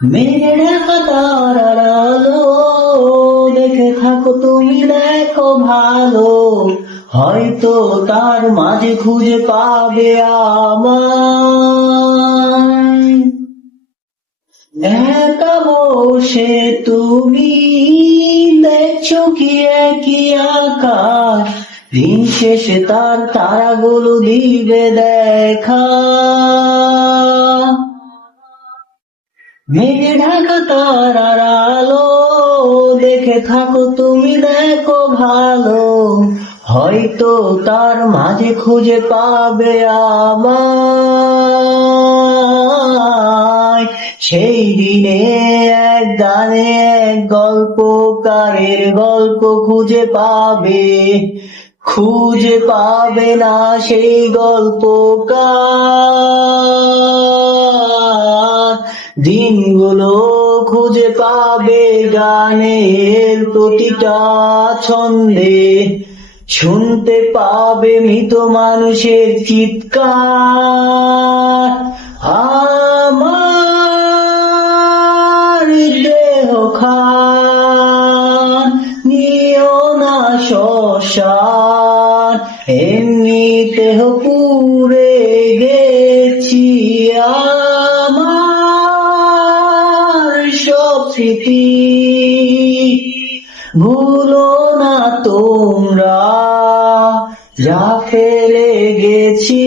মেরে ঢাকা তারার আলো দেখে থাকো তুমি, দেখো ভালো, হয়তো তার মাঝে খুঁজে পাবে আমায়। একা বসে তুমি দেখছো কি একই আকাশ, দিন শেষে তার তারাগুলো দিবে দেখা। মেঘে ঢাকা তারার আলো দেখে থাকো তুমি, দেখো ভালো, হয়তো তার মাঝে খুঁজে পাবে আমায়। সেই দিনে এক গানে এক গল্পকারের গল্প খুঁজে পাবে না সেই গল্পকার। দিনগুলো খুঁজে পাবে গানের প্রতিটা ছন্দে, শুনতে পাবে মৃত মানুষের চিৎকার। আমার দেহ খান নিও না শ্মশান, এমনিতেহ পুড়ে গেছি আমার সব স্মৃতি। ভুলো না তোমরা যা ফেলে গেছি।